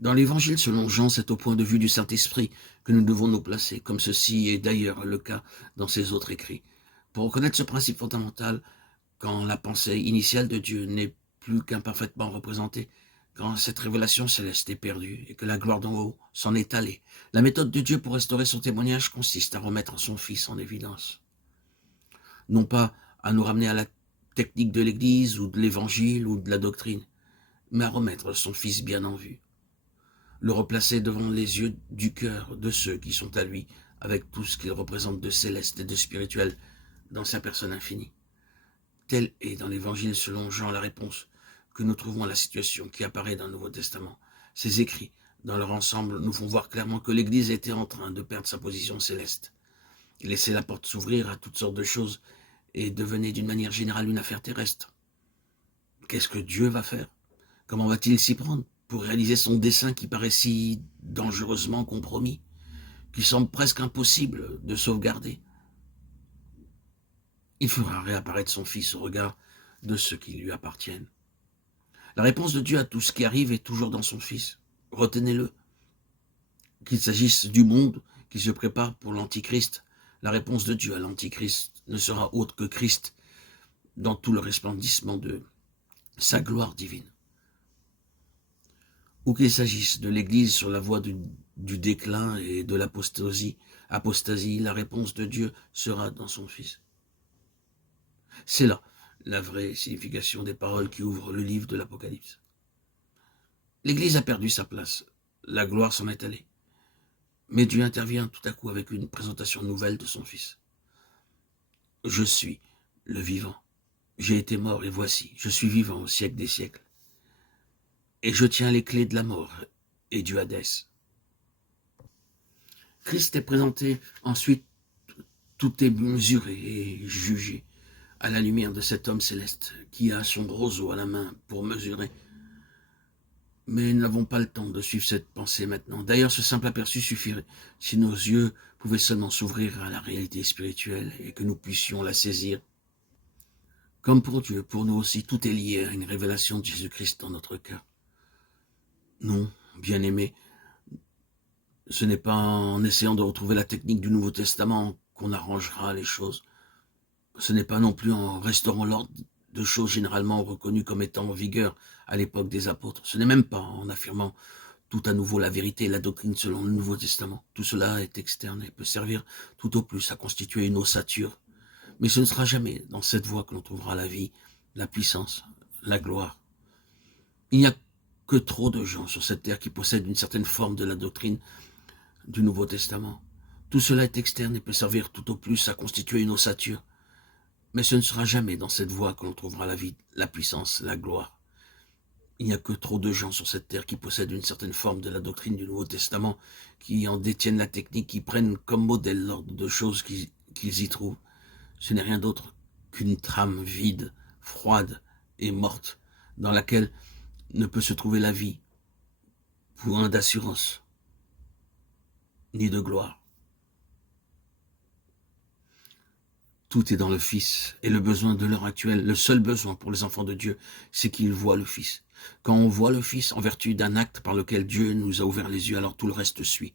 Dans l'Évangile selon Jean, c'est au point de vue du Saint-Esprit que nous devons nous placer, comme ceci est d'ailleurs le cas dans ses autres écrits. Pour reconnaître ce principe fondamental, quand la pensée initiale de Dieu n'est plus qu'imparfaitement représentée, quand cette révélation céleste est perdue et que la gloire d'en haut s'en est allée, la méthode de Dieu pour restaurer son témoignage consiste à remettre son Fils en évidence. Non pas à nous ramener à la technique de l'Église ou de l'Évangile ou de la doctrine, mais à remettre son Fils bien en vue. Le replacer devant les yeux du cœur de ceux qui sont à lui, avec tout ce qu'il représente de céleste et de spirituel dans sa personne infinie. Telle est dans l'Évangile selon Jean la réponse que nous trouvons à la situation qui apparaît dans le Nouveau Testament. Ces écrits, dans leur ensemble, nous font voir clairement que l'Église était en train de perdre sa position céleste. Laisser la porte s'ouvrir à toutes sortes de choses et devenait d'une manière générale une affaire terrestre. Qu'est-ce que Dieu va faire? Comment va-t-il s'y prendre pour réaliser son dessein qui paraît si dangereusement compromis, qui semble presque impossible de sauvegarder? Il fera réapparaître son Fils au regard de ceux qui lui appartiennent. La réponse de Dieu à tout ce qui arrive est toujours dans son Fils. Retenez-le. Qu'il s'agisse du monde qui se prépare pour l'Antichrist, la réponse de Dieu à l'Antichrist ne sera autre que Christ dans tout le resplendissement de sa gloire divine. Ou qu'il s'agisse de l'Église sur la voie du déclin et de l'apostasie, la réponse de Dieu sera dans son Fils. C'est là la vraie signification des paroles qui ouvrent le livre de l'Apocalypse. L'Église a perdu sa place, la gloire s'en est allée. Mais Dieu intervient tout à coup avec une présentation nouvelle de son Fils. Je suis le vivant. J'ai été mort et voici, je suis vivant au siècle des siècles. Et je tiens les clés de la mort et du Hadès. Christ est présenté ensuite, tout est mesuré et jugé à la lumière de cet homme céleste qui a son roseau à la main pour mesurer. Mais nous n'avons pas le temps de suivre cette pensée maintenant. D'ailleurs, ce simple aperçu suffirait si nos yeux pouvaient seulement s'ouvrir à la réalité spirituelle et que nous puissions la saisir. Comme pour Dieu, pour nous aussi, tout est lié à une révélation de Jésus-Christ dans notre cœur. Non, bien-aimés, ce n'est pas en essayant de retrouver la technique du Nouveau Testament qu'on arrangera les choses. Ce n'est pas non plus en restaurant l'ordre de choses généralement reconnues comme étant en vigueur à l'époque des apôtres. Ce n'est même pas en affirmant tout à nouveau la vérité et la doctrine selon le Nouveau Testament. Tout cela est externe et peut servir tout au plus à constituer une ossature. Mais ce ne sera jamais dans cette voie que l'on trouvera la vie, la puissance, la gloire. Il n'y a que trop de gens sur cette terre qui possèdent une certaine forme de la doctrine du Nouveau Testament. Tout cela est externe et peut servir tout au plus à constituer une ossature. Mais ce ne sera jamais dans cette voie que l'on trouvera la vie, la puissance, la gloire. Il n'y a que trop de gens sur cette terre qui possèdent une certaine forme de la doctrine du Nouveau Testament, qui en détiennent la technique, qui prennent comme modèle l'ordre de choses qu'ils y trouvent. Ce n'est rien d'autre qu'une trame vide, froide et morte, dans laquelle ne peut se trouver la vie, point d'assurance, ni de gloire. Tout est dans le Fils, et le besoin de l'heure actuelle, le seul besoin pour les enfants de Dieu, c'est qu'ils voient le Fils. Quand on voit le Fils, en vertu d'un acte par lequel Dieu nous a ouvert les yeux, alors tout le reste suit.